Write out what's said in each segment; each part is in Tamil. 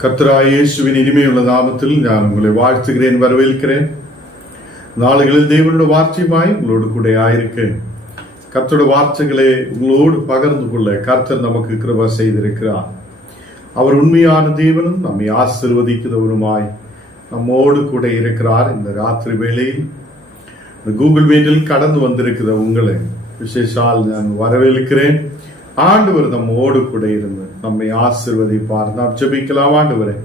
கர்த்தராய் இயேசுவின் இனிமையுள்ள நாமத்தில் நான் உங்களை வாழ்த்துகிறேன் வரவேற்கிறேன் நாளுகளில் தேவனுடைய வார்த்தையுமாய் உங்களோடு கூட ஆயிருக்கேன் கர்த்தருடைய வார்த்தைகளை உங்களோடு பகிர்ந்து கொள்ள கர்த்தர் நமக்கு கிருபா செய்திருக்கிறார் அவர் உண்மையான தேவனும் நம்மை ஆசிர்வதிக்கிறவருமாய் நம்மோடு கூட இருக்கிறார் இந்த ராத்திரி வேளையில் இந்த கூகுள் மீட்டில் கடந்து வந்திருக்கிற உங்களை விசேஷால் நான் வரவேற்கிறேன் ஆண்டவர் நம்மோடு கூட இருந்து நம்மை ஆசிர்வதிப்பார். நாம் ஜெபிக்கலாம் ஆண்டவரே.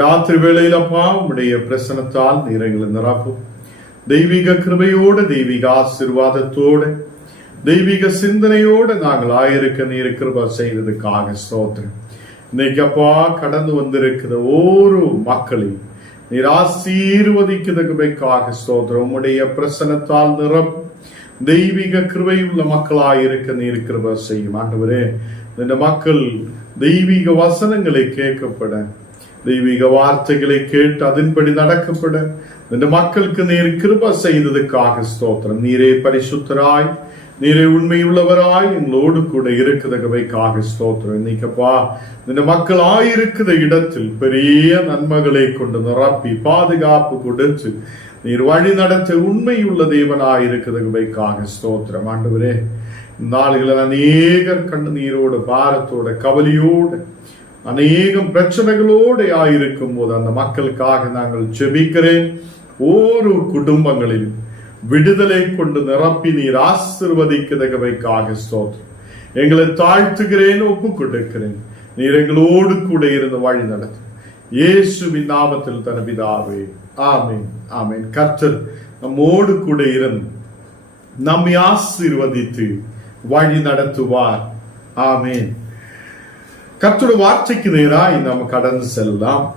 ராத்திரி வேளையில் அப்பா உடைய பிரசனத்தால் நீரங்களை நிரப்பும் தெய்வீக கிருபையோடு தெய்வீக ஆசிர்வாதத்தோடு தெய்வீக சிந்தனையோடு நாங்கள் ஆயிருக்க நீர் கிருபா செய்ததுக்காக ஸ்தோத்திரம். இன்னைக்கு அப்பா கடந்து வந்திருக்கிற ஒரு மக்களையும் நீர் ஆசீர்வதிக்கிறதுக்காக ஸ்தோத்திரம். உம்முடைய பிரசனத்தால் நிறம் தெய்வீக கிருபை உள்ள மக்களாயிருக்க நீர் கிருபை செய்யும். ஆண்டவரே இந்த மக்கள் தெய்வீக வசனங்களை கேட்கப்பட தெய்வீக வார்த்தைகளை கேட்டு அதன்படி நடக்கப்பட. இந்த மக்களுக்கு நீர் கிருப செய்ததுக்காக ஸ்தோத்திரம். நீரே பரிசுத்தராய் நீரே உண்மையுள்ளவராய் எங்களோடு கூட இருக்குதகவைக்காக ஸ்தோத்திரம். இன்னைக்கப்பா இந்த மக்கள் ஆயிருக்கிற இடத்தில் பெரிய நன்மைகளை கொண்டு நிரப்பி பாதுகாப்பு கொடுத்து நீர் வழி நடத்த உண்மையுள்ள தேவனாய் இருக்கிறதுக்காக ஸ்தோத்திரம். ஆண்டவரே நாளுகளில் அநேகர் கண்ணு நீரோடு பாரத்தோட கவலையோடு அநேகம் பிரச்சனைகளோடு ஆயிருக்கும் போது அந்த மக்களுக்காக நாங்கள் ஜெபிக்கிறேன். ஒரு குடும்பங்களில் விடுதலை கொண்டு நிரப்பி நீர் ஆசிர்வதிக்கதகவைக்காக ஸ்தோத்திரம். எங்களை தாழ்த்துகிறேன் ஒப்பு கொடுக்கிறேன் நீர் எங்களோடு கூட இருந்து வழி நடத்தும் இயேசுவின் நாமத்தில் தனபிதாவே ஆமேன் ஆமேன். கர்த்தர் நம்மோடு கூட இருந்து நம்மை ஆசீர்வதித்து வழி நடத்துவார். ஆமேன். கத்தோட வார்த்தைக்கு நேராய் நாம் கடந்து செல்லலாம்.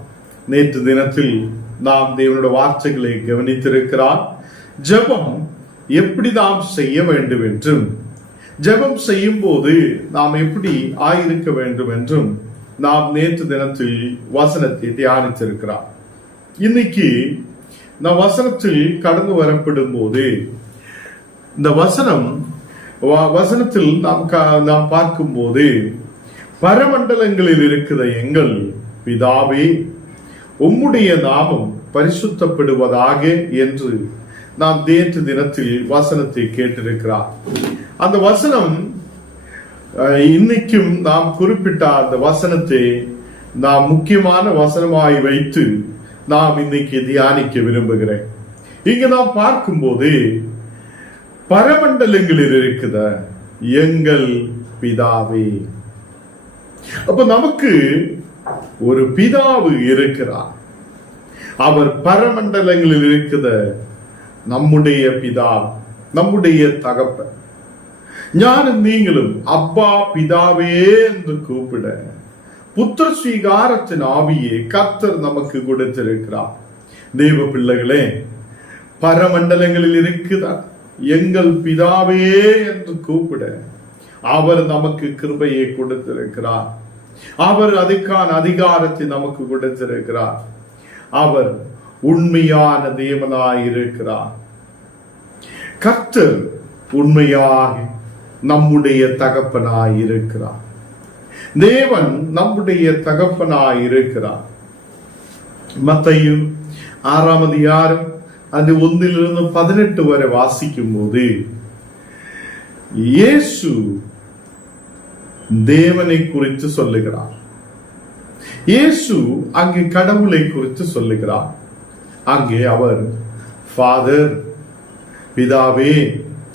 நேற்று தினத்தில் நாம் தேவனோட வார்த்தைகளை கவனித்திருக்கிறார். ஜெபம் எப்படி நாம் செய்ய வேண்டும் என்றும் ஜெபம் செய்யும் போது நாம் எப்படி ஆயிருக்க வேண்டும் என்றும் நாம் நேற்று தினத்தில் வசனத்தை தியானித்திருக்கிறார். இன்னைக்கு இந்த வசனத்தில் கடந்து வரப்படும் போது இந்த வசனம் வசனத்தில் நாம் கா- நாம் பார்க்கும்போது பரமண்டலங்களில் இருக்கிற எங்கள் பிதாவே உம்முடைய நாமம் பரிசுத்தப்படுவதாக என்று நாம் நேற்று தினத்தில் வசனத்தை கேட்டிருக்கிறார். அந்த வசனம் இன்னைக்கும் நாம் குறிப்பிட்ட அந்த வசனத்தை நாம் முக்கியமான வசனமாய் வைத்து நாம் இன்னைக்கு தியானிக்க விரும்புகிறேன். இங்கு நாம் பார்க்கும்போது பரமண்டலங்களில் இருக்குத எங்கள் பிதாவே. அப்ப நமக்கு ஒரு பிதாவு இருக்கிறார். அவர் பரமண்டலங்களில் இருக்கிற நம்முடைய பிதா நம்முடைய தகப்பன். ஞானும் நீங்களும் அப்பா பிதாவே என்று கூப்பிட புத்திர ஸ்வீகாரத்தின் ஆவியை கர்த்தர் நமக்கு கொடுத்திருக்கிறார். தெய்வ பிள்ளைகளே பரமண்டலங்களில் இருக்கிறார் எங்கள் பிதாவே என்று கூப்பிட அவர் நமக்கு கிருபையை கொடுத்திருக்கிறார். அவர் அதுக்கான அதிகாரத்தை நமக்கு கொடுத்திருக்கிறார். அவர் உண்மையான தேவனாய் இருக்கிறார். கர்த்தர் உண்மையாக நம்முடைய தகப்பனாய் இருக்கிறார். தேவன் நம்முடைய தகப்பனாய் இருக்கிறார். மத்தையும் ஆறாம் அதிகாரம் அந்த ஒன்றிலிருந்து பதினெட்டு வரை வாசிக்கும் போது இயேசு தேவனை குறித்து சொல்லுகிறார் இயேசு அங்கே கடவுளை குறித்து சொல்லுகிறார் அங்கே அவர் ஃபாதர் பிதாவே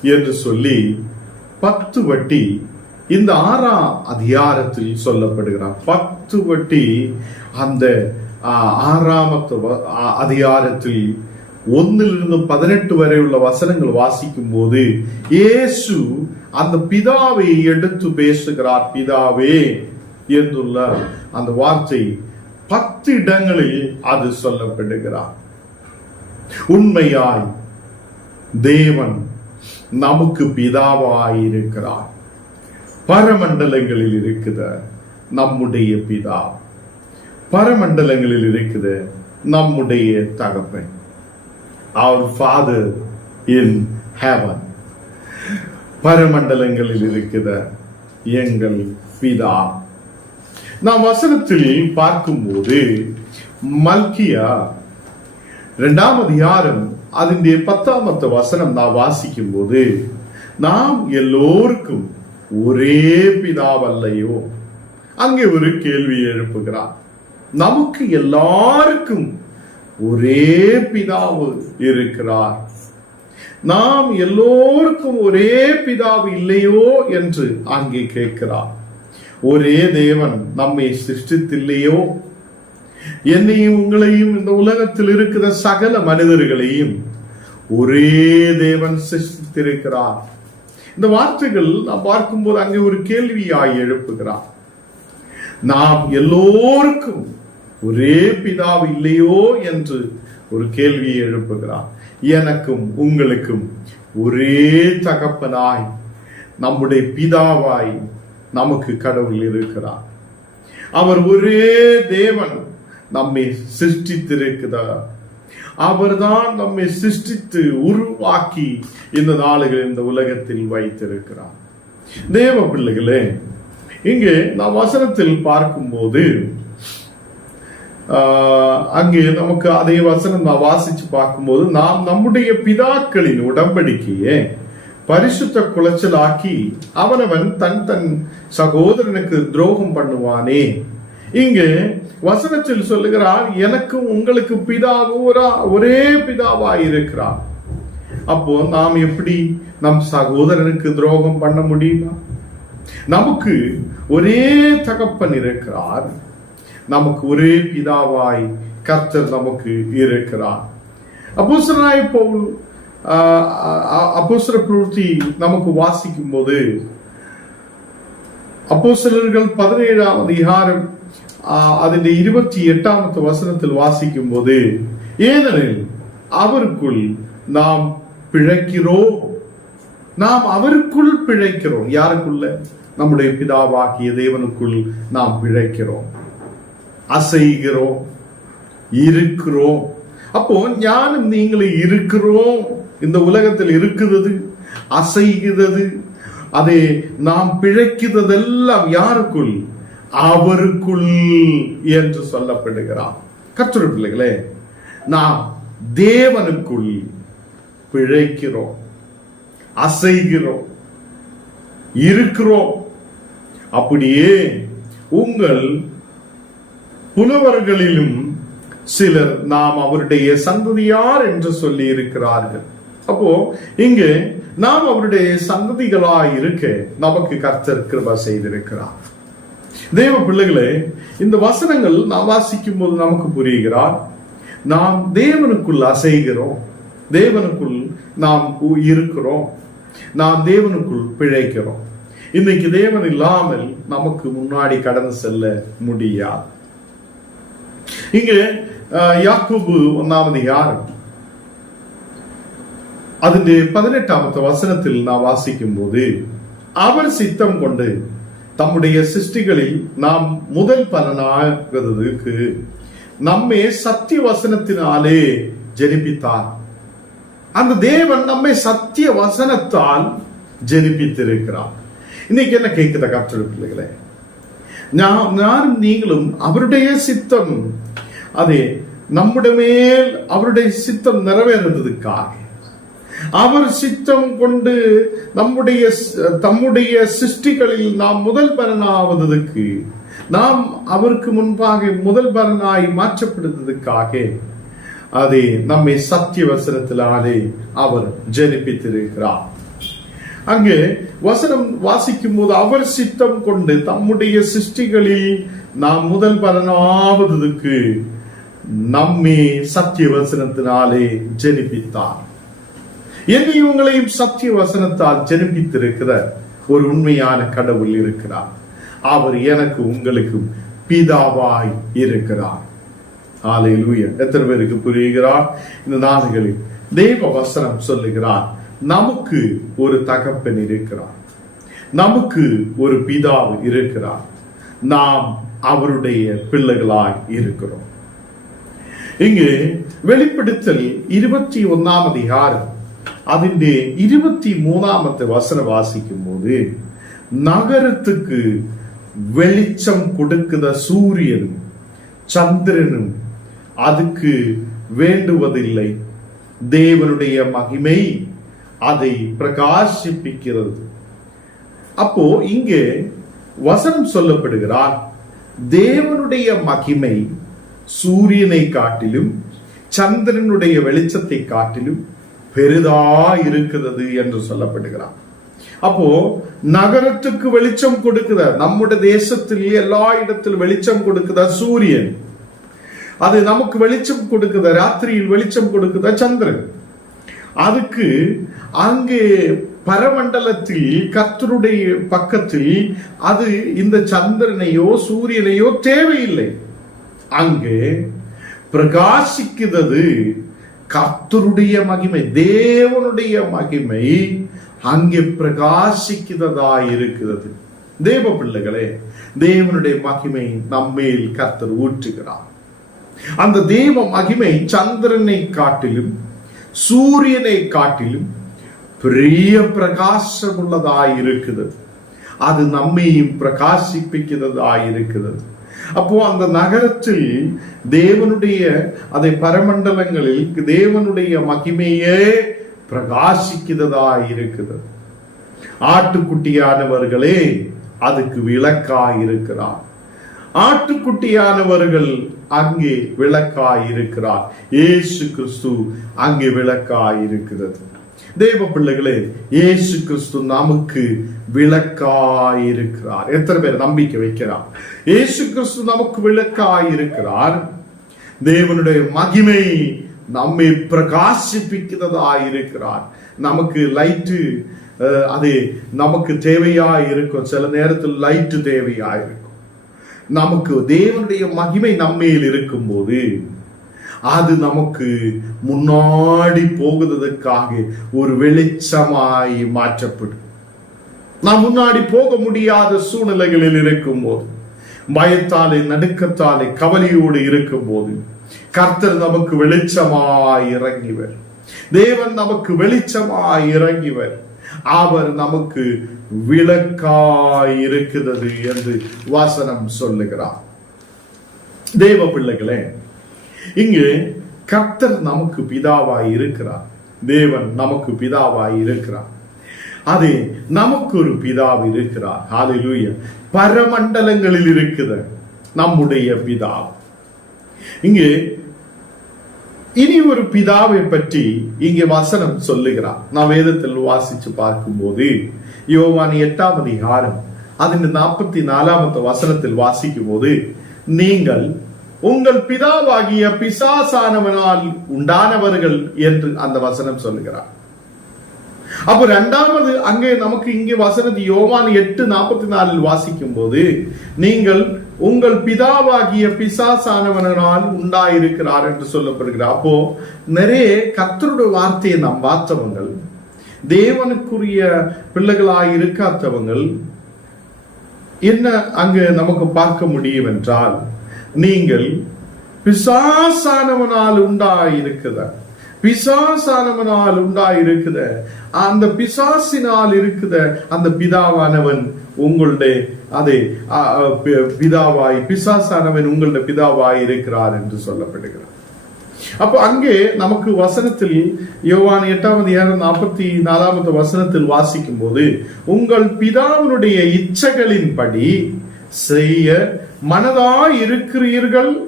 என்று சொல்லி பத்து வட்டி இந்த ஆறாம் அதிகாரத்தில் சொல்லப்படுகிறார் பத்து வட்டி அந்த ஆறாமத்து அதிகாரத்தில் ஒன்னிலிருந்து பதினெட்டு வரை உள்ள வசனங்கள் வாசிக்கும் போது இயேசு அந்த பிதாவை எடுத்து பேசுகிறார் பிதாவே என்றுள்ள அந்த வார்த்தை பத்து இடங்களில் அது சொல்லப்படுகிறார். உண்மையாய் தேவன் நமக்கு பிதாவாய் இருக்கிறார். பரமண்டலங்களில் இருக்குத நம்முடைய பிதா. பரமண்டலங்களில் இருக்குது நம்முடைய தகப்பன். அவர் ஃபாதர் இன் ஹேவன் பரமண்டலங்களில் இருக்கிற எங்கள் பிதா. நாம் வசனத்தில் பார்க்கும்போது மல்கியா இரண்டாம் அதிகாரம் அதனுடைய பத்தாமத்த வசனம் நான் வாசிக்கும் போது நாம் எல்லோருக்கும் ஒரே பிதாவல்லையோ? அங்கே ஒரு கேள்வி எழுப்புகிறார். நமக்கு எல்லாருக்கும் ஒரே பிதாவு இருக்கிறார். நாம் எல்லோருக்கும் ஒரே பிதாவு இல்லையோ என்று அங்கே கேட்கிறார். ஒரே தேவன் நம்மை சிருஷ்டித்தில்லையோ? என்னையும் உங்களையும் இந்த உலகத்தில் இருக்கிற சகல மனிதர்களையும் ஒரே தேவன் சிருஷ்டித்திருக்கிறார். இந்த வார்த்தைகள் நாம் பார்க்கும்போது அங்கே ஒரு கேள்வியாய் எழுப்புகிறார். நாம் எல்லோருக்கும் ஒரே பிதாவு இல்லையோ என்று ஒரு கேள்வியை எழுப்புகிறார். எனக்கும் உங்களுக்கும் ஒரே தகப்பனாய் நம்முடைய பிதாவாய் நமக்கு கடவுள் இருக்கிறார். அவர் ஒரே தேவன் நம்மை சிருஷ்டித்திருக்கிறார். அவர்தான் நம்மை சிருஷ்டித்து உருவாக்கி இந்த நாளுகள் இந்த உலகத்தில் வைத்திருக்கிறார். தேவ பிள்ளைகளே இங்கே நாம் வசனத்தில் பார்க்கும்போது அங்கே நமக்கு அதே வசனம் நான் வாசிச்சு பார்க்கும்போது நாம் நம்முடைய பிதாக்களின் உடம்படிக்கையே பரிசுத்த குலைச்சலாக்கி அவனவன் தன் தன் சகோதரனுக்கு துரோகம் பண்ணுவானே இங்கு வசனத்தில் சொல்லுகிறார் எனக்கும் உங்களுக்கு பிதாவு ஒரு- ஒரே பிதாவா இருக்கிறார் அப்போ நாம் எப்படி நம் சகோதரனுக்கு துரோகம் பண்ண முடியுமா நமக்கு ஒரே தகப்பன் இருக்கிறார் நமக்கு ஒரே பிதாவாய் கர்த்தர் நமக்கு இருக்கிறார். அப்போசனாய் பவுல் அப்போசர பிரவருத்தி நமக்கு வாசிக்கும் போது அப்போ சிலர்கள் பதினேழாம் அதிகாரம் அதன் இருபத்தி எட்டாமத்து வசனத்தில் வாசிக்கும் போது ஏனெனில் அவருக்குள் நாம் பிழைக்கிறோம். நாம் அவருக்குள் பிழைக்கிறோம். யாருக்குள்ள? நம்முடைய பிதாவாகிய தேவனுக்குள் நாம் பிழைக்கிறோம். அசைகிறோம் இருக்கிறோம். அப்போ ஞானம் நீங்களே இருக்கிறோம். இந்த உலகத்தில் இருக்கிறது அசைகிறது அதை நாம் பிழைக்கிறதெல்லாம் யாருக்குள்? அவருக்குள் என்று சொல்லப்படுகிறார். கற்றுரை பிள்ளைகளே நாம் தேவனுக்குள் பிழைக்கிறோம் அசைகிறோம் இருக்கிறோம். அப்படியே உங்கள் புலவர்களிலும் சிலர் நாம் அவருடைய சந்ததியார் என்று சொல்லி இருக்கிறார்கள் அப்போ இங்கு நாம் அவருடைய சந்ததிகளாய் இருக்க நமக்கு கர்த்தர் கிருபை செய்திருக்கிறார். தேவ பிள்ளைகளே இந்த வசனங்கள் நாம் வாசிக்கும் போது நமக்கு புரிகிறார். நாம் தேவனுக்குள் அசைகிறோம். தேவனுக்குள் நாம் இருக்கிறோம். நாம் தேவனுக்குள் பிழைக்கிறோம். இன்னைக்கு தேவன் இல்லாமல் நமக்கு முன்னாடி கடந்து செல்ல முடியாது. ഇങ്ങ് യാക്കൂബ് ഒന്നാമത് அதன் பதினெட்டாவது வசனத்தில் நான் നാം വാസിക്കുമ്പോൾ അവർ സിത്തം കൊണ്ട് தம்முடைய சிருஷ்டிகளில் நாம் முதல் பலனாகிறதுக்கு நம்மை சத்திய வசனத்தினாலே ஜெனிப்பித்தார் அந்த தேவன் நம்மை சத்திய வசனத்தால் ஜெனிப்பித்திருக்கிறார் இன்னைக்கு என்ன கேட்குதா கற்றுள்ள பிள்ளைகளே நான் நானும் நீங்களும் அவருடைய சித்தம் அது நம்முடைய மேல் அவருடைய சித்தம் நிறைவேறுவதற்காக அவர் சித்தம் கொண்டு நம்முடைய தம்முடைய சிருஷ்டிகளில் நாம் முதல் பலனாவதற்கு நாம் அவருக்கு முன்பாக முதல் பலனாய் மாற்றப்படுவதற்காக அதை நம்மை சத்திய வசனத்தினாலே அவர் ஜனிப்பித்திருக்கிறார். அங்கு வசனம் வாசிக்கும் போது அவர் சித்தம் கொண்டு தம்முடைய சிருஷ்டிகளில் நாம் முதல் பலனாவதற்கு நம்மே சத்திய வசனத்தினாலே ஜெனிப்பித்தார். என்னையும் உங்களையும் சத்திய வசனத்தால் ஜெனிப்பித்திருக்கிற ஒரு உண்மையான கடவுள் இருக்கிறார். அவர் எனக்கு உங்களுக்கும் பிதாவாய் இருக்கிறார். ஹalleluya. எத்தனை பேருக்கு புரிகிறார்? இந்த நாடுகளில் தெய்வ வசனம் சொல்லுகிறார் நமக்கு ஒரு தகப்பன் இருக்கிறார். நமக்கு ஒரு பிதாவு இருக்கிறார். நாம் அவருடைய பிள்ளைகளாய் இருக்கிறோம். ഇങ്ങ് വെളിപ്പെടുത്തൽ ഇരുപത്തി ഒന്നാം അധികാരം അതിന്റെ ഇരുപത്തി മൂന്നാമത്തെ വസനം വാസിക്കുമ്പോൾ നഗരത്തുക്ക് വെളിച്ചം കൊടുക്കുന്ന സൂര്യനും சந்திரனும் அதுக்கு வேண்டுவதில்லை தேவனுடைய மகிமை அதை பிரகாசிப்பிக்கிறது அப்போ இங்கே வசனம் சொல்லப்படுகிறார் தேவனுடைய மகிமை சூரியனை காட்டிலும் சந்திரனுடைய வெளிச்சத்தை காட்டிலும் பெரிதா இருக்கிறது என்று சொல்லப்படுகிறார் அப்போ நகரத்துக்கு வெளிச்சம் கொடுக்குத நம்முடைய தேசத்தில் எல்லா இடத்திலும் வெளிச்சம் கொடுக்குத சூரியன். அது நமக்கு வெளிச்சம் கொடுக்குத ராத்திரியில் வெளிச்சம் கொடுக்குத சந்திரன். அதுக்கு அங்கே பரமண்டலத்தில் கத்தருடைய பக்கத்தில் அது இந்த சந்திரனையோ சூரியனையோ தேவையில்லை. அங்கே பிரகாசிக்கிறது கர்த்தருடைய மகிமை தேவனுடைய மகிமை அங்கே பிரகாசிக்கிறதா இருக்கிறது. தேவ பிள்ளைகளே தேவனுடைய மகிமை நம்மேல் கர்த்தர் ஊற்றுகிறார். அந்த தேவ மகிமை சந்திரனை காட்டிலும் சூரியனை காட்டிலும் பெரிய பிரகாசம் இருக்குது அது நம்மையும் பிரகாசிப்பிக்கிறதாய் இருக்கிறது. அப்போ அந்த நகரத்தில் தேவனுடைய அதை பரமண்டலங்களில் தேவனுடைய மகிமையே பிரகாசிக்கிறதா இருக்குது. ஆட்டுக்குட்டியானவர்களே அதுக்கு விளக்காய் இருக்கிறார். ஆட்டுக்குட்டியானவர்கள் அங்கே விளக்காய் இருக்கிறார். இயேசு கிறிஸ்து அங்கே விளக்காய் இருக்கிறது. தேவ பிள்ளைகளே இயேசு கிறிஸ்து நமக்கு விளக்காய் இருக்கிறார் எத்தனை பேர் நம்பிக்கை வைக்கிறார்? இயேசு கிறிஸ்து நமக்கு விளக்காய் இருக்கிறார் தேவனுடைய மகிமை நம்மை பிரகாசிப்பிக்கிறதா இருக்கிறார் நமக்கு லைட்டு அது நமக்கு தேவையா இருக்கும் சில நேரத்தில் லைட்டு தேவையா இருக்கும் நமக்கு தேவனுடைய மகிமை நம்மையில் இருக்கும்போது அது நமக்கு முன்னாடி போகுறதுக்காக ஒரு வெளிச்சமாய் மாற்றப்படும். நாம் முன்னாடி போக முடியாத சூழ்நிலைகளில் இருக்கும்போது பயத்தாலே நடுக்கத்தாலே கவலையோடு இருக்கும்போது கர்த்தர் நமக்கு வெளிச்சமாய் இறங்கிவர். தேவன் நமக்கு வெளிச்சமாய் இறங்கிவர். அவர் நமக்கு விளக்காய் இருக்கிறது என்று வாசனம் சொல்லுகிறார். தேவ பிள்ளைகளே இங்கு கர்த்தர் நமக்கு பிதாவாய் இருக்கிறார். தேவன் நமக்கு பிதாவாய் இருக்கிறார். அது நமக்கு ஒரு பிதாவு இருக்கிறார். ஹalleluya பரமண்டலங்களில் இருக்குது நம்முடைய பிதா இங்கு இனி ஒரு பிதாவை பற்றி இங்கே வசனம் சொல்லுகிறார். நான் வேதத்தில் வாசிச்சு பார்க்கும்போது யோவான் எட்டாம் அதிகாரம் அதன் நாற்பத்தி நாலாவது வசனத்தில் வாசிக்கும் போது நீங்கள் உங்கள் பிதாவாகிய பிசாசானவனால் உண்டானவர்கள் என்று அந்த வசனம் சொல்லுகிறார். அப்போ இரண்டாவது அங்கே நமக்கு இங்கே வசனத்து யோவான் எட்டு நாற்பத்தி நாலில் வாசிக்கும் போது நீங்கள் உங்கள் பிதாவாகிய பிசாசானவனால் உண்டாயிருக்கிறார் என்று சொல்லப்படுகிறார் அப்போ நிறைய கத்தருடைய வார்த்தையை நாம் பார்த்தவங்கள் தேவனுக்குரிய பிள்ளைகளாய் இருக்காதவங்கள் என்ன அங்கு நமக்கு பார்க்க முடியும் என்றால் நீங்கள் பிசாசானவனால் உண்டாயிருக்குதா பிசாசானவனால் உண்டாயிருக்குத அந்த பிசாசினால் இருக்குத அந்த பிதாவானவன் உங்களுடைய அதே பிதாவாய் பிசாசானவன் உங்களுடைய பிதாவாய் இருக்கிறார் என்று சொல்லப்படுகிறார். அப்போ அங்கே நமக்கு வசனத்தில் யோவான் எட்டாவது ஏழு நாற்பத்தி நாலாவது வசனத்தில் வாசிக்கும் போது உங்கள் பிதாவினுடைய இச்சைகளின்படி செய்ய மனதாய் இருக்கிறீர்கள்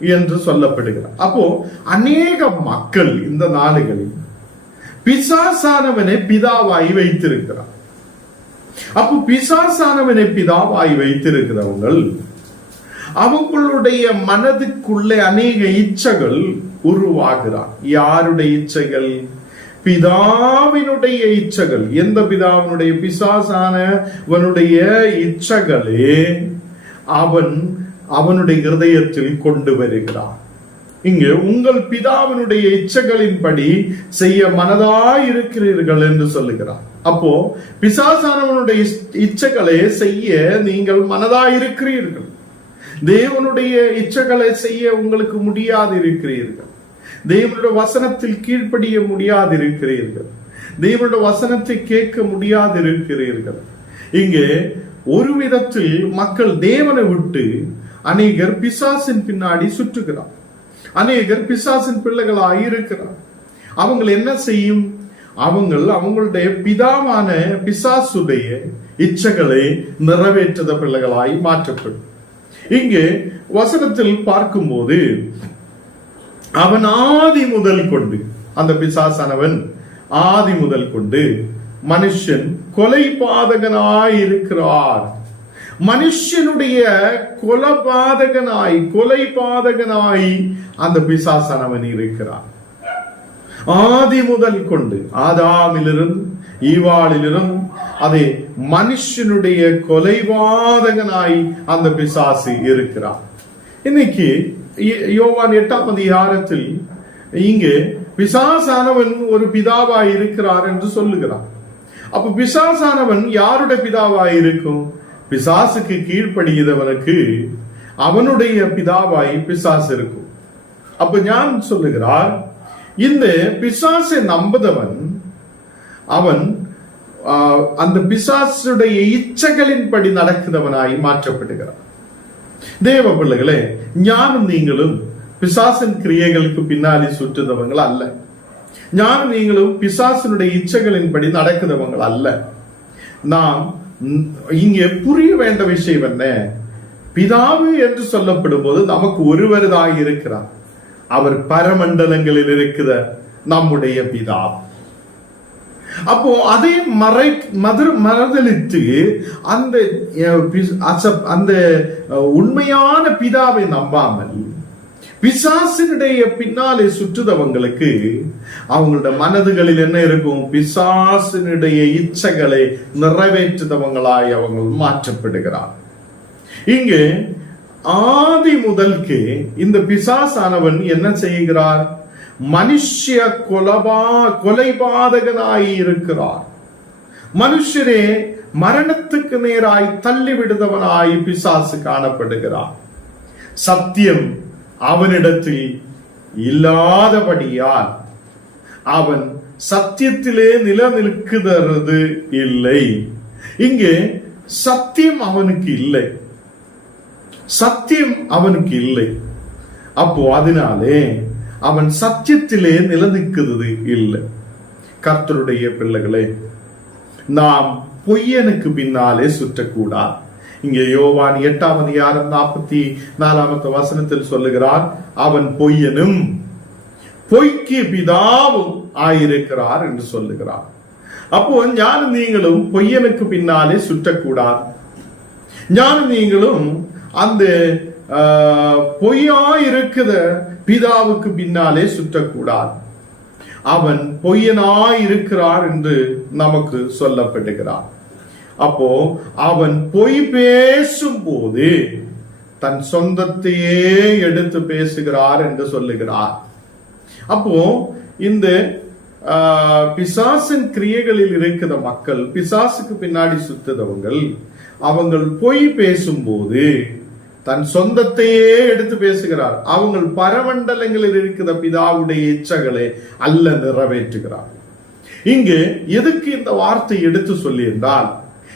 என்று சொல்லப்படுகிறார். அப்போ அநேக மக்கள் இந்த நாடுகளில் பிசாசானவனை பிதாவாய் வைத்திருக்கிறார். அப்போ பிசாசானவனை பிதாவாய் வைத்திருக்கிறவங்கள் அவங்களுடைய மனதுக்குள்ளே அநேக இச்சைகள் உருவாகிறார். யாருடைய இச்சைகள்? பிதாவினுடைய இச்சைகள். எந்த பிதாவினுடைய? பிசாசானவனுடைய இச்சைகளே அவன் அவனுடைய இருதயத்தில் கொண்டு வருகிறான். இங்கு உங்கள் பிதாவினுடைய இச்சைகளின்படி செய்ய மனதாய் இருக்கிறீர்கள் என்று சொல்லுகிறார் அப்போ பிசாசானவனுடைய இச்சைகளை செய்ய நீங்கள் மனதாய் இருக்கிறீர்கள். தேவனுடைய இச்சைகளை செய்ய உங்களுக்கு முடியாது இருக்கிறீர்கள் தேவனுடைய வசனத்தில் கீழ்ப்படிய முடியாது இருக்கிறீர்கள் தேவனுடைய வசனத்தை கேட்க முடியாது இருக்கிறீர்கள் இங்கே ஒரு விதத்தில் மக்கள் தேவனை விட்டு அநேகர் பிசாசின் பின்னாடி சுற்றுகிறார். அநேகர் பிசாசின் பிள்ளைகளாக இருக்கிறார். அவங்க என்ன செய்யும்? அவங்கள் அவங்களுடைய பிதாவான பிசாசுடைய இச்சைகளை நிறைவேற்றத பிள்ளைகளாய் மாற்றப்படும். இங்கு வசனத்தில் பார்க்கும்போது அவன் ஆதி முதல் கொண்டு அந்த பிசாசானவன் ஆதி முதல் கொண்டு மனுஷன் கொலை பாதகனாய் இருக்கிறார் மனுஷனுடைய கொலபாதகனாய் கொலை பாதகனாய் அந்த பிசாசனவன் இருக்கிறார் ஆதி முதல் கொண்டு ஆதாமிலிருந்து ஈவாளிலிருந்து அதே மனுஷனுடைய கொலைபாதகனாய் அந்த பிசாசு இருக்கிறார் இன்னைக்கு யோ- யோவான் எட்டாம் அதிகாரத்தில் இங்கே பிசாசானவன் ஒரு பிதாவாய் இருக்கிறார் என்று சொல்லுகிறார் அப்ப பிசாசானவன் யாருடைய பிதாவாய் இருக்கும் பிசாசுக்கு கீழ்ப்படுகிறவனுக்கு அவனுடைய பிதாவாய் பிசாசு இருக்கும். அப்ப ஞான் சொல்லுகிறார் இந்த பிசாசை நம்புதவன் அவன் அந்த பிசாசுடைய இச்சைகளின்படி நடக்கிறவனாய் மாற்றப்படுகிறான். தேவ பிள்ளைகளே ஞானம் நீங்களும் பிசாசின் கிரியைகளுக்கு பின்னாடி சுற்றுதவங்கள் அல்ல. ஞான நீங்களும் பிசாசினுடைய இச்சைகளின்படி நடக்கிறவங்கள் அல்ல. நாம் இங்கே புரிய வேண்ட விஷயம் என்ன? பிதாவு என்று சொல்லப்படும் போது நமக்கு ஒருவர்தான் இருக்கிறார். அவர் பரமண்டலங்களில் இருக்கிற நம்முடைய பிதா. அப்போ அதை மறை மதுர மறதளித்து அந்த அந்த உண்மையான பிதாவை நம்பாமல் பிசாசினுடைய பின்னாலே சுற்றுதவங்களுக்கு அவங்களோட மனதுகளில் என்ன இருக்கும்? பிசாசினுடைய இச்சைகளை நிறைவேற்றுதவங்களாய் அவங்க மாற்றப்படுகிறார். இங்கே ஆதி முதல்க்கு இந்த பிசாசானவன் என்ன செய்கிறார்? மனுஷ கொலபா கொலைபாதகனாய் இருக்கிறார். மனுஷரே மரணத்துக்கு நேராய் தள்ளிவிடுதவனாய் பிசாசு காணப்படுகிறார். சத்தியம் அவனிடத்தில் இல்லாதபடியால் அவன் சத்தியத்திலே நிலநிற்கிறது இல்லை. இங்கே சத்தியம் அவனுக்கு இல்லை. சத்தியம் அவனுக்கு இல்லை. அப்போ அதனாலே அவன் சத்தியத்திலே நிலநிற்கிறது இல்லை. கர்த்தருடைய பிள்ளைகளே நாம் பொய்யனுக்கு பின்னாலே சுற்றக்கூடாது. இங்கே யோவான் எட்டாம் அதிகாரம் நாற்பத்தி நாலாவது வசனத்தில் சொல்லுகிறார் அவன் பொய்யனும் பொய்க்கு பிதாவும் ஆயிருக்கிறார் என்று சொல்லுகிறார் அப்போ ஞான நீங்களும் பொய்யனுக்கு பின்னாலே சுற்றக்கூடாது. ஞான நீங்களும் அந்த ஆஹ், பொய்யா இருக்கிற பிதாவுக்கு பின்னாலே சுற்றக்கூடாது. அவன் பொய்யனாய் இருக்கிறார் என்று நமக்கு சொல்லப்படுகிறார். அப்போ அவன் பொய் பேசும்போது தன் சொந்தத்தையே எடுத்து பேசுகிறார் என்று சொல்லுகிறார். அப்போ இந்த ஆஹ், பிசாசின் கிரியைகளில் இருக்கிற மக்கள் பிசாசுக்கு பின்னாடி சுத்துதவங்கள் அவங்கள் பொய் பேசும்போது தன் சொந்தத்தையே எடுத்து பேசுகிறார். அவங்கள் பரமண்டலங்களில் இருக்கிற பிதாவுடைய இச்சைகளை அல்ல நிறைவேற்றுகிறார். இங்கு எதுக்கு இந்த வார்த்தை எடுத்து சொல்லியிருந்தால்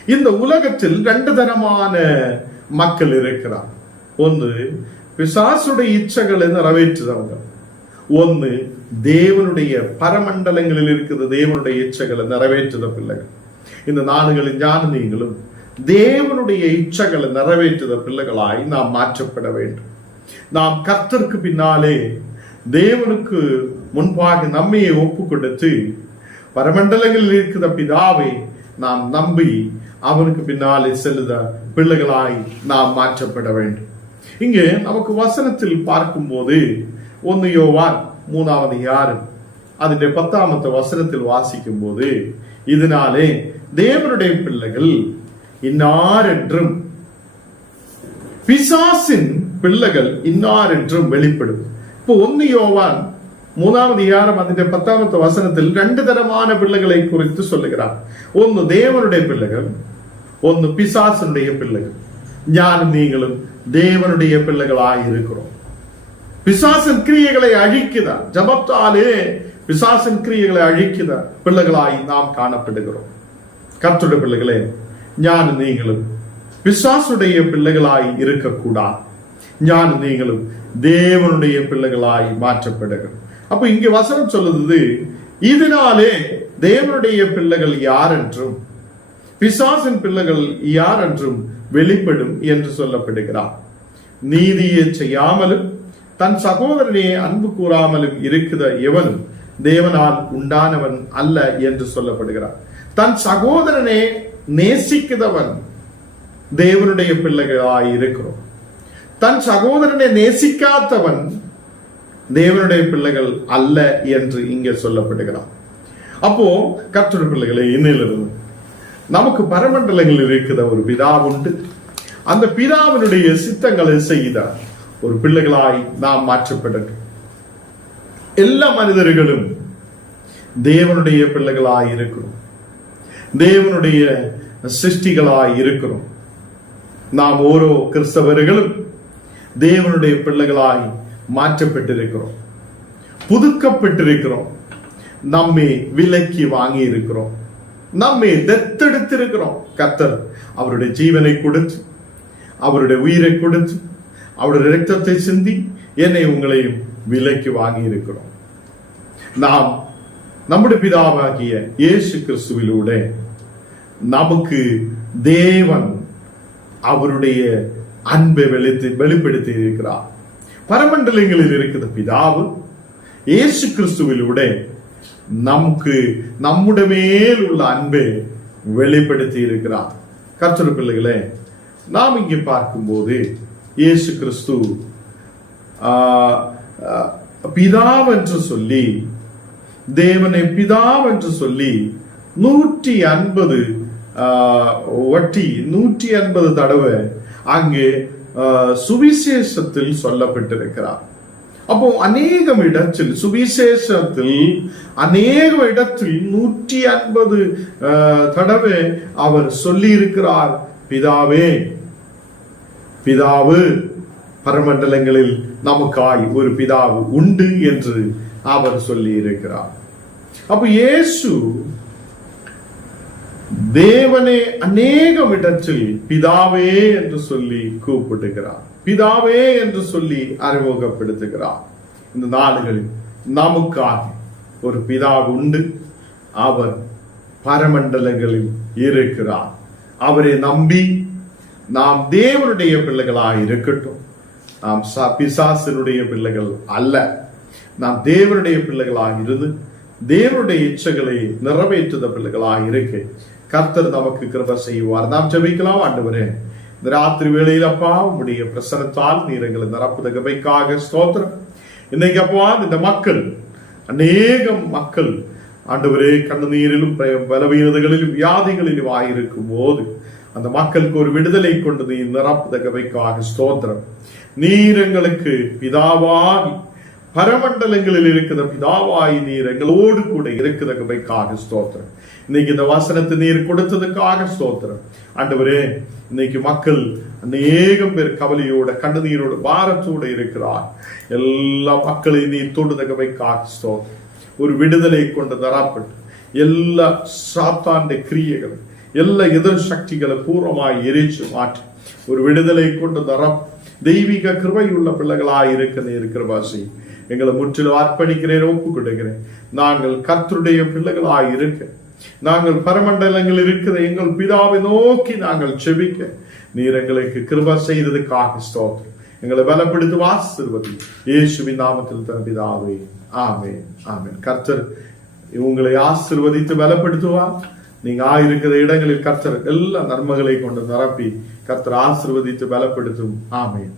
இந்த உலகத்தில் ரெண்டு தரமான மக்கள் இருக்கிறார். ஒன்று பிசாசுடைய இச்சைகளை நிறைவேற்றுறவங்க ஒன்று தேவனுடைய பரமண்டலங்களில் இருக்கிற தேவனுடைய இச்சைகளை நிறைவேற்றுத பிள்ளைகள். இந்த நாடுகளின் ஞான தேவனுடைய இச்சைகளை நிறைவேற்றுத பிள்ளைகளாய் நாம் மாற்றப்பட வேண்டும். நாம் கர்த்தருக்கு பின்னாலே தேவனுக்கு முன்பாக நம்மையை ஒப்பு கொடுத்து பரமண்டலங்களில் இருக்கிற பிதாவை நாம் நம்பி அவனுக்கு பின்னாலே செல்லுத பிள்ளைகளாய் நாம் மாற்றப்பட வேண்டும் இங்கே நமக்கு வசனத்தில் பார்க்கும்போது ஒன்னு யோவான் மூணாவது யாரும் അതിന്റെ പത്താമത്തെ വസനത്തിൽ വാസിക്കുമ്പോൾ ഇതിനാലെ ദേവരുടെ പിള്ളകൾ ഇന്നാരെട്ടും പിശാസിൻ പിള്ളകൾ ഇന്നാരെട്ടും വെളിപ്പെടും ഇപ്പൊ ഒന്ന് യോവാൻ மூணாவது അധികാരം അതിന്റെ പത്താമത്തെ வசனத்தில் ரெண்டு தரமான பிள்ளைகளை குறித்து ചൊല്ലുകാർ ഒന്ന് தேவனுடைய பிள்ளைகள் ഒന്ന് പിസാസിന്റെ பிள்ளைகள். ஞானம் நீங்களும் தேவனுடைய பிள்ளைகளாய் இருக்கிறோம். பிசாசின் கிரியைகளை அழிக்கிற ஜபத்தாலே பிசாசன் கிரியைகளை அழிக்கிற பிள்ளைகளாய் நாம் காணப்படுகிறோம். கத்துடைய பிள்ளைகளே ஞான நீங்களும் பிசாசுடைய பிள்ளைகளாய் இருக்கக்கூடாது. ஞான நீங்களும் தேவனுடைய பிள்ளைகளாய் மாற்றப்படுகிறோம் அப்ப இங்க வசனம் சொல்லுது இதனாலே தேவனுடைய பிள்ளைகள் யார் என்றும் பிசாசின் பிள்ளைகள் யார் என்றும் வெளிப்படும் என்று சொல்லப்படுகிறார். நீதியை செய்யாமலும் தன் சகோதரனே அன்பு கூறாமலும் இருக்கிற எவனும் தேவனால் உண்டானவன் அல்ல என்று சொல்லப்படுகிறார். தன் சகோதரனே நேசிக்கிறவன் தேவனுடைய பிள்ளைகளாய் இருக்கிறோம் தன் சகோதரனை நேசிக்காதவன் தேவனுடைய பிள்ளைகள் அல்ல என்று இங்கே சொல்லப்படுகிறார் அப்போ கற்றுட பிள்ளைகளை இன்னிலிருந்து நமக்கு பரமண்டலங்களில் இருக்கிற ஒரு பிதா உண்டு. அந்த பிதாவினுடைய சித்தங்களை செய்த ஒரு பிள்ளைகளாய் நாம் மாற்றப்படட்டும். எல்லா மனிதர்களும் தேவனுடைய பிள்ளைகளாய் இருக்கிறோம். தேவனுடைய சிருஷ்டிகளாய் இருக்கிறோம். நாம் ஓரோ கிறிஸ்தவர்களும் தேவனுடைய பிள்ளைகளாய் மாற்றப்பட்டிருக்கிறோம். புதுக்கப்பட்டிருக்கிறோம். நம்மை விலக்கி வாங்கி இருக்கிறோம் நம்மை தத்தெடுத்திருக்கிறோம். கத்தர் அவருடைய ஜீவனை கொடுத்து அவருடைய உயிரை கொடுத்து அவருடைய ரத்தத்தை சிந்தி என்னை உங்களையும் விலைக்கு வாங்கி இருக்கிறோம் நாம் நம்முடைய பிதாவாகிய இயேசு கிறிஸ்துவிலூட நமக்கு தேவன் அவருடைய அன்பை வெளித்து வெளிப்படுத்தி இருக்கிறார் பரமண்டலங்களில் இருக்கிற பிதாவு இயேசு கிறிஸ்துவிலூட நமக்கு நம்முடைய மேல் உள்ள அன்பை வெளிப்படுத்தி இருக்கிறார் கர்த்தர் பிள்ளைகளே நாம் இங்கே பார்க்கும்போது இயேசு கிறிஸ்து பிதாவென்று சொல்லி தேவனை பிதாவென்று சொல்லி நூற்றி ஐம்பது வட்டி நூற்றி ஐம்பது தடவை அங்கே சுவிசேஷத்தில் சொல்லப்பட்டிருக்கிறார். அப்போ அநேகம் இடத்தில் சுவிசேஷத்தில் அநேக இடத்தில் நூற்றி ஐம்பது தடவை அவர் சொல்லி இருக்கிறார் பிதாவே பிதாவு பரமண்டலங்களில் நமக்காய் ஒரு பிதாவு உண்டு என்று அவர் சொல்லி இருக்கிறார் அப்போ இயேசு தேவனே அநேகம் இடத்தில் பிதாவே என்று சொல்லி கூப்பிடுகிறார் பிதாவே என்று சொல்லி அறிமுகப்படுத்துகிறார். இந்த நாடுகளில் நமக்காக ஒரு பிதா உண்டு. அவர் பரமண்டலங்களில் இருக்கிறார். அவரை நம்பி நாம் தேவனுடைய பிள்ளைகளாக இருக்கட்டும். நாம் ச- பிசாசினுடைய பிள்ளைகள் அல்ல. நாம் தேவனுடைய பிள்ளைகளாக இருந்து தேவனுடைய இச்சைகளை நிறைவேற்றுத பிள்ளைகளாக இருக்க கர்த்தர் நமக்கு கிருப செய்வார். நாம் ஜெபிக்கலாம் ஆண்டவரே. இந்த ராத்திரி வேளையில் அப்பா உடைய பிரசனத்தால் நீர் எங்களை நிரப்புத கிருபைக்காக ஸ்தோத்திரம். இன்னைக்கு அப்பா இந்த மக்கள் அநேகம் மக்கள் ஆண்டவரே கண்ணுநீரிலும் ப- பலவீனதைகளிலும் வியாதிகளிலும் ஆயிருக்கும் போது அந்த மக்களுக்கு ஒரு விடுதலை கொண்டு நீ நிரப்புதகவைக்காக ஸ்தோத்திரம். நீர் எங்களுக்கு பிதாவாகி பரமண்டலங்களில் இருக்கிற பிதாவாய் நீர் எங்களோடு கூட இருக்கிறதுக்காக ஸ்தோத்திரம். இன்னைக்கு இந்த வசனத்தை நீர் கொடுத்ததுக்காக ஸ்தோத்திரம். ஆண்டவரே இன்னைக்கு மக்கள் அநேகம் பேர் கவலையோட கண்ணுநீரோட பாரத்தோட இருக்கிறார். எல்லா மக்களையும் நீ தொடுதகவை ஸ்தோத்திரம். ஒரு விடுதலை கொண்டு தரப்பட்டு எல்லா சாத்தாண்ட கிரியைகள் எல்லா எதிர் சக்திகளை பூர்வமாய் எரிச்சு மாற்றி. ஒரு விடுதலை கொண்டு தரம் தெய்வீக கிருபையுள்ள பிள்ளைகளாய் இருக்க இருக்கிற கிருபாசி. எங்களை முற்றிலும் அர்ப்பணிக்கிறேன் ஒப்பு கொடுக்கிறேன் நாங்கள் கத்தருடைய பிள்ளைகளாய் இருக்க நாங்கள் பரமண்டலங்கள் இருக்கிற எங்கள் பிதாவை நோக்கி நாங்கள் செபிக்க. நீர் எங்களுக்கு கிருபா செய்ததுக்காக ஸ்தோத்திரம். எங்களை பலப்படுத்து ஆசிர்வதி இயேசுவின் நாமத்தில் தன் பிதாவே. ஆமென். ஆமேன். கர்த்தர் உங்களை ஆசிர்வதித்து பலப்படுத்துவா நீங்க ஆயிருக்கிற இடங்களில் கர்த்தர் எல்லா நன்மைகளை கொண்டு நிரப்பி கர்த்தர் ஆசிர்வதித்து பலப்படுத்தும். ஆமேன்.